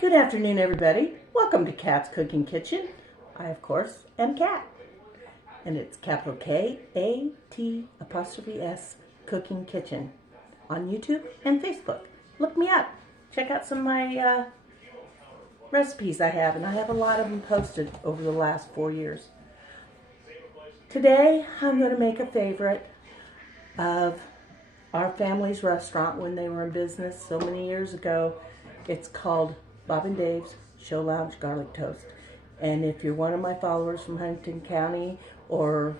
Good afternoon, everybody. Welcome to Kat's Cooking Kitchen. I, of course, am Kat, and it's capital K-A-T''S Cooking Kitchen on YouTube and Facebook. Look me up. Check out some of my recipes I have, and I have a lot of them posted over the last 4 years. Today, I'm going to make a favorite of our family's restaurant when they were in business so many years ago. It's called Bob and Dave's Show Lounge Garlic Toast. And if you're one of my followers from Huntington County or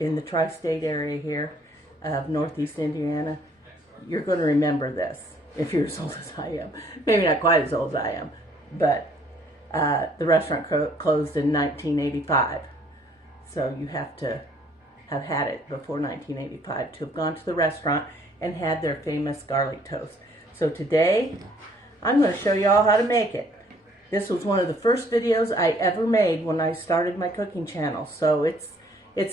in the tri-state area here of Northeast Indiana, you're going to remember this if you're as old as I am. Maybe not quite as old as I am, but the restaurant closed in 1985. So you have to have had it before 1985 to have gone to the restaurant and had their famous garlic toast. So today, I'm going to show you all how to make it. This was one of the first videos I ever made when I started my cooking channel. So it's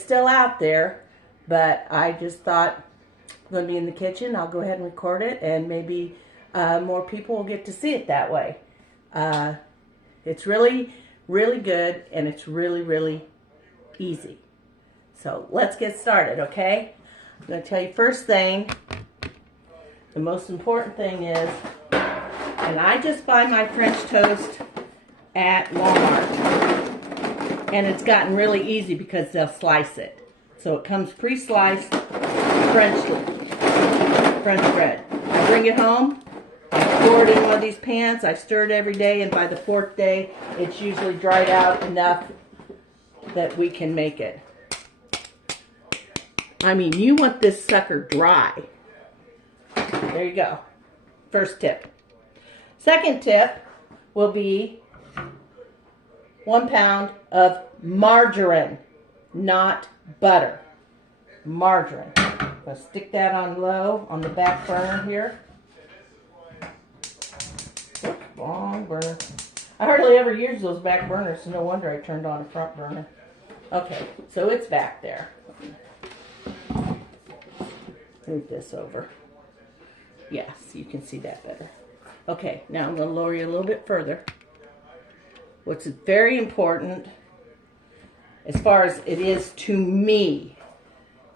still out there, but I just thought I'm going to be in the kitchen. I'll go ahead and record it, and maybe more people will get to see it that way. It's really, really good, and it's really, really easy. So let's get started, okay? I'm going to tell you first thing, the most important thing is, and I just buy my French toast at Walmart. And it's gotten really easy because they'll slice it. So it comes pre-sliced French bread. I bring it home, I pour it in one of these pans, I stir it every day, and by the 4th day, it's usually dried out enough that we can make it. I mean, you want this sucker dry. There you go. First tip. Second tip will be 1 pound of margarine, not butter. Margarine. I'm going to stick that on low on the back burner here. Oops, wrong burner. I hardly ever use those back burners, so no wonder I turned on a front burner. Okay, so it's back there. Move this over. Yes, you can see that better. Okay, now I'm going to lower you a little bit further. What's very important, as far as it is to me,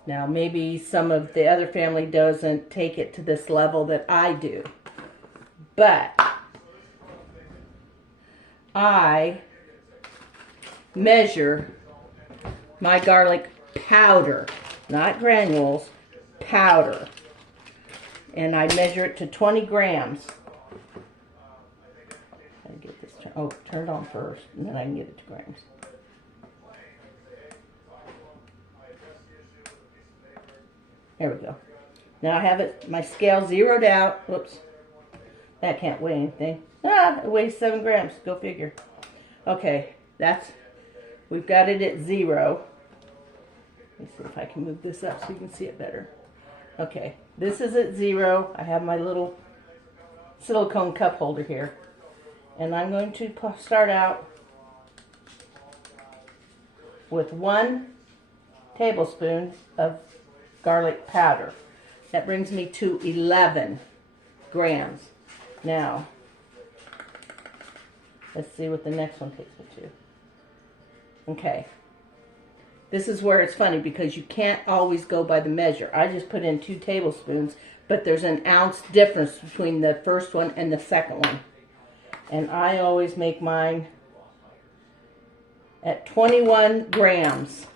now maybe some of the other family doesn't take it to this level that I do, but I measure my garlic powder, not granules, powder. And I measure it to 20 grams. I get this. Oh, turn it on first, and then I can get it to grams. There we go. Now I have it. My scale zeroed out. Whoops, that can't weigh anything. Ah, it weighs 7 grams. Go figure. Okay, we've got it at 0. Let me see if I can move this up so you can see it better. Okay, this is at 0. I have my little silicone cup holder here. And I'm going to start out with 1 tablespoon of garlic powder. That brings me to 11 grams. Now, let's see what the next one takes me to. Okay. This is where it's funny because you can't always go by the measure. I just put in 2 tablespoons, but there's an ounce difference between the first one and the second one. And I always make mine at 21 grams.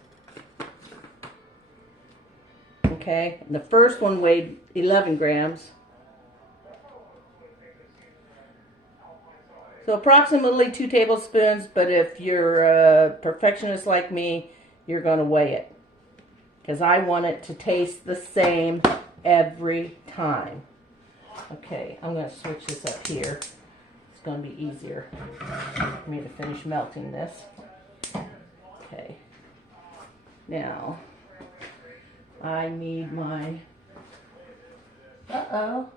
Okay, and the first one weighed 11 grams. So approximately 2 tablespoons, but if you're a perfectionist like me, you're going to weigh it, because I want it to taste the same every time. Okay, I'm going to switch this up here. It's going to be easier for me to finish melting this. Okay, now I need my, oh,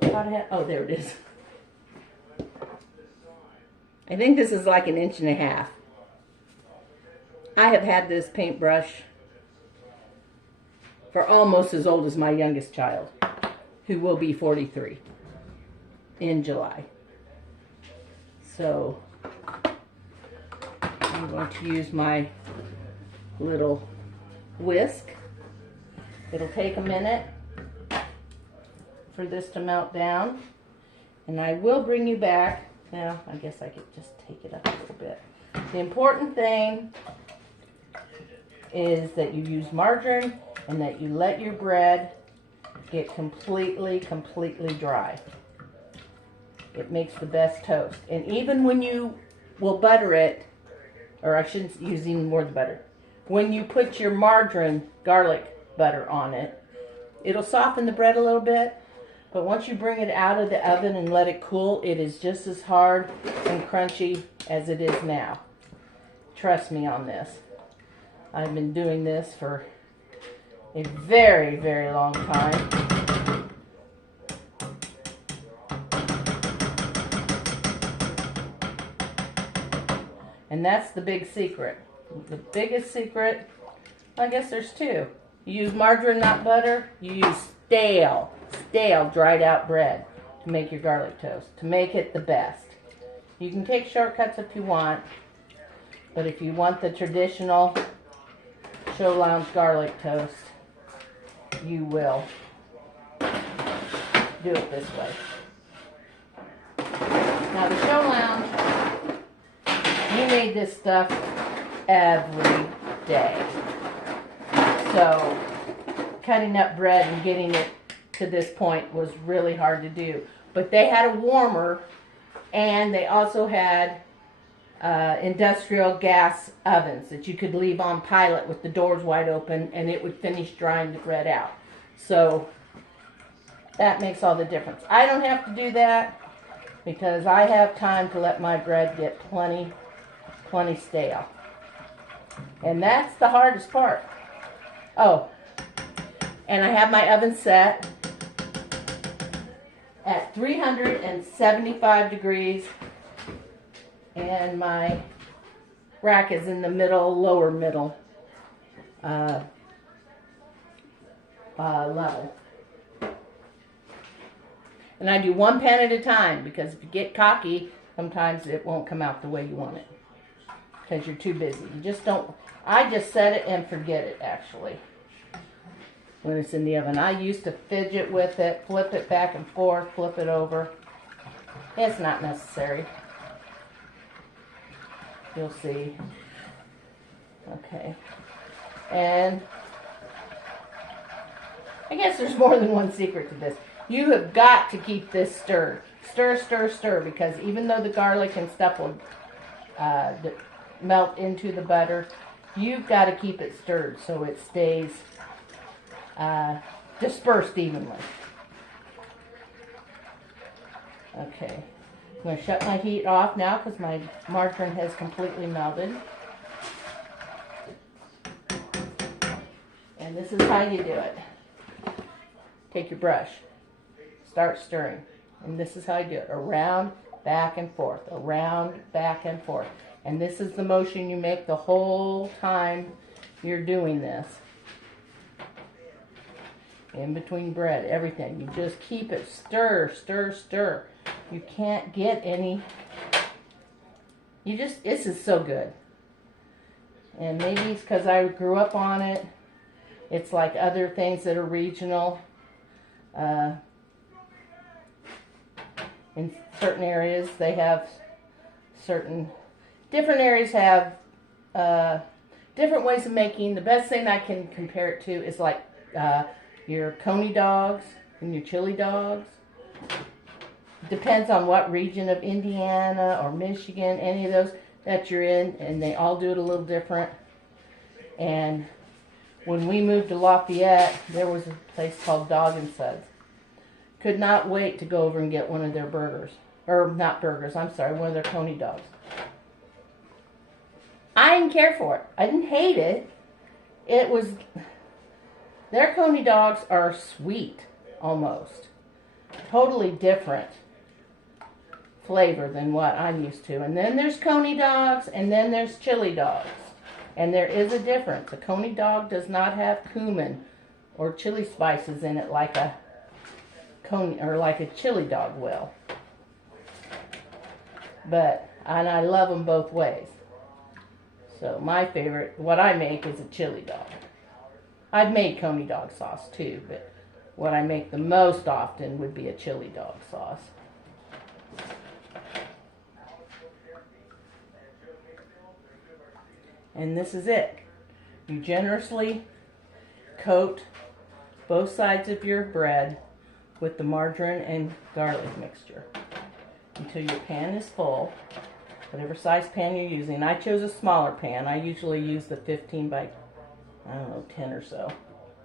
there it is. I think this is like 1.5 inches. I have had this paintbrush for almost as old as my youngest child, who will be 43 in July. So I'm going to use my little whisk. It'll take a minute for this to melt down, and I will bring you back. Now, I guess I could just take it up a little bit. The important thing is that you use margarine and that you let your bread get completely dry. It makes the best toast. And even when you will butter it, or I shouldn't use even more than butter, when you put your margarine garlic butter on it, it'll soften the bread a little bit. But once you bring it out of the oven and let it cool, it is just as hard and crunchy as it is now. Trust me on this. I've been doing this for a very, very long time. And that's the big secret. The biggest secret, I guess there's two. You use margarine, not butter. You use stale dried out bread to make your garlic toast, to make it the best. You can take shortcuts if you want, but if you want the traditional Show Lounge garlic toast, you will do it this way. Now the Show Lounge, we made this stuff every day. So cutting up bread and getting it to this point was really hard to do. But they had a warmer, and they also had industrial gas ovens that you could leave on pilot with the doors wide open, and it would finish drying the bread out. So that makes all the difference. I don't have to do that because I have time to let my bread get plenty stale. And that's the hardest part. Oh, and I have my oven set at 375 degrees, and my rack is in the lower middle level. And I do one pan at a time, because if you get cocky, sometimes it won't come out the way you want it because you're too busy. You just don't. I just set it and forget it, actually, when it's in the oven. I used to fidget with it, flip it back and forth, flip it over. It's not necessary. You'll see. Okay. And I guess there's more than one secret to this. You have got to keep this stirred. Stir, stir, stir, because even though the garlic and stuff will melt into the butter, you've got to keep it stirred so it stays dispersed evenly. Okay, I'm going to shut my heat off now because my margarine has completely melted. And this is how you do it. Take your brush, start stirring, and this is how you do it. Around, back and forth, around, back and forth. And this is the motion you make the whole time you're doing this. In between bread, everything. You just keep it stir, stir, stir. You can't get any. This is so good. And maybe it's because I grew up on it. It's like other things that are regional. In certain areas, they have different areas have different ways of making. The best thing I can compare it to is like your coney dogs and your chili dogs. Depends on what region of Indiana or Michigan, any of those that you're in, and they all do it a little different. And when we moved to Lafayette, there was a place called Dog and Suds. Could not wait to go over and get one of their burgers. Or not burgers, I'm sorry, one of their coney dogs. I didn't care for it. I didn't hate it. Their coney dogs are sweet, almost. Totally different flavor than what I'm used to. And then there's coney dogs, and then there's chili dogs. And there is a difference. A coney dog does not have cumin or chili spices in it like a coney or like a chili dog will. And I love them both ways. So my favorite, what I make, is a chili dog. I've made coney dog sauce too, but what I make the most often would be a chili dog sauce. And this is it. You generously coat both sides of your bread with the margarine and garlic mixture until your pan is full, whatever size pan you're using. I chose a smaller pan. I usually use the 15 by, I don't know, 10 or so.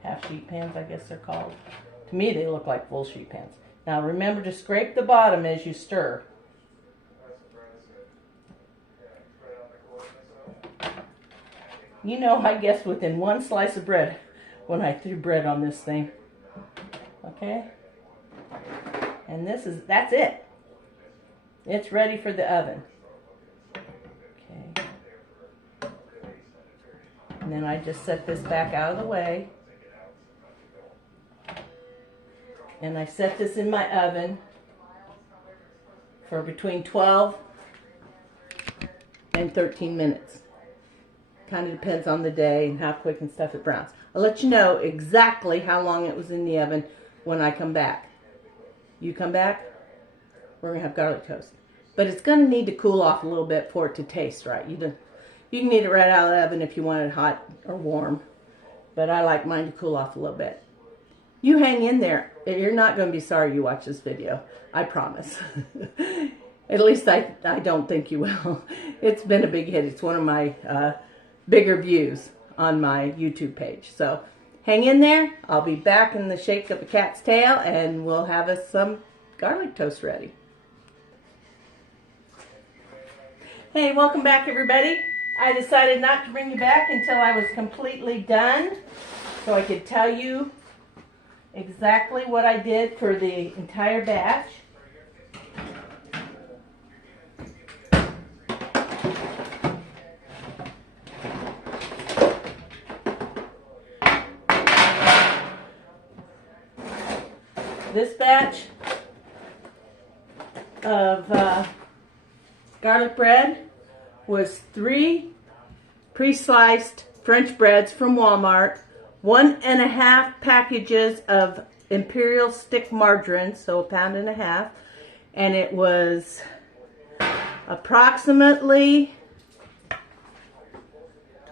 Half sheet pans, I guess they're called. To me, they look like full sheet pans. Now remember to scrape the bottom as you stir. You know, I guess within one slice of bread when I threw bread on this thing. Okay? And that's it. It's ready for the oven. Okay. And then I just set this back out of the way. And I set this in my oven for between 12 and 13 minutes. Kind of depends on the day and how quick and stuff it browns. I'll let you know exactly how long it was in the oven when I come back. You come back, we're going to have garlic toast. But it's going to need to cool off a little bit for it to taste right. You can eat it right out of the oven if you want it hot or warm. But I like mine to cool off a little bit. You hang in there. You're not going to be sorry you watched this video. I promise. At least I don't think you will. It's been a big hit. It's one of my bigger views on my YouTube page. So hang in there. I'll be back in the shake of a cat's tail and we'll have us some garlic toast ready. Hey, welcome back everybody. I decided not to bring you back until I was completely done so I could tell you exactly what I did for the entire batch. This batch of garlic bread was 3 pre-sliced French breads from Walmart, 1.5 packages of imperial stick margarine, so 1.5 pounds, and it was approximately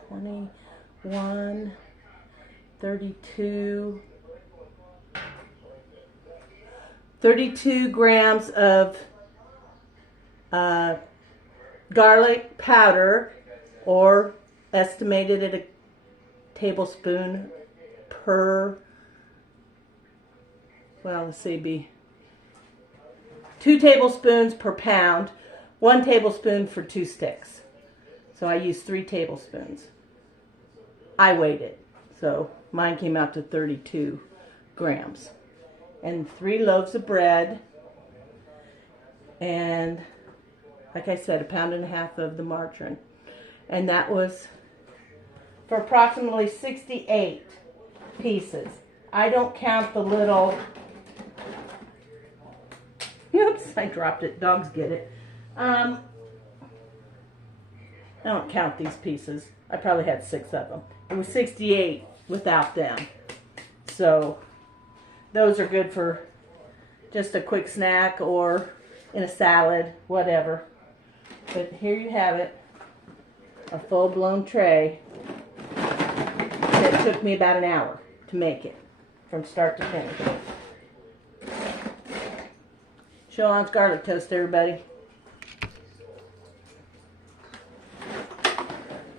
21, 32 grams of garlic powder, or estimated at a tablespoon per, well, let's see, be 2 tablespoons per pound, 1 tablespoon for 2 sticks. So I used 3 tablespoons. I weighed it, so mine came out to 32 grams. And 3 loaves of bread, and like I said, 1.5 pounds of the margarine. And that was for approximately 68 pieces. I don't count the little, oops, I dropped it, dogs get it. I don't count these pieces. I probably had 6 of them. It was 68 without them. So those are good for just a quick snack or in a salad, whatever. But here you have it, a full-blown tray that took me about an hour to make it from start to finish. Show garlic toast, everybody.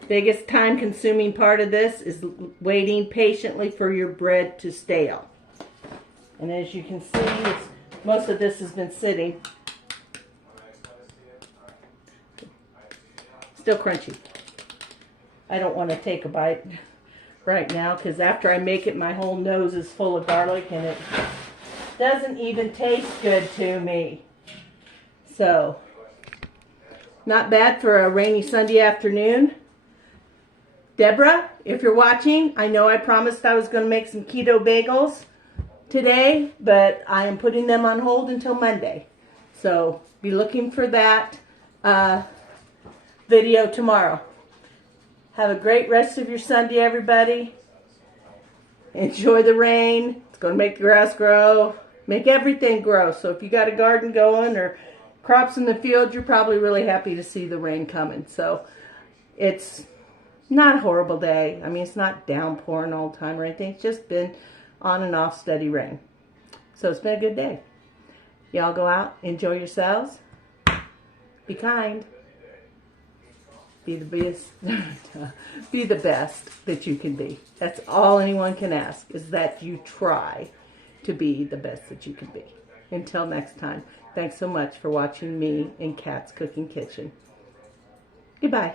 Biggest time-consuming part of this is waiting patiently for your bread to stale. And as you can see, most of this has been sitting. Still crunchy. I don't want to take a bite right now because after I make it, my whole nose is full of garlic and it doesn't even taste good to me. So, not bad for a rainy Sunday afternoon. Deborah, if you're watching, I know I promised I was going to make some keto bagels today, but I am putting them on hold until Monday. So be looking for that video tomorrow. Have a great rest of your Sunday, everybody. Enjoy the rain. It's going to make the grass grow, make everything grow. So if you got a garden going or crops in the field, you're probably really happy to see the rain coming. So it's not a horrible day. I mean, it's not downpouring all the time or anything. It's just been on and off steady rain. So it's been a good day. Y'all go out, enjoy yourselves. Be kind. Be the best. Be the best that you can be. That's all anyone can ask, is that you try to be the best that you can be. Until next time, thanks so much for watching me in Kat's Cooking Kitchen. Goodbye.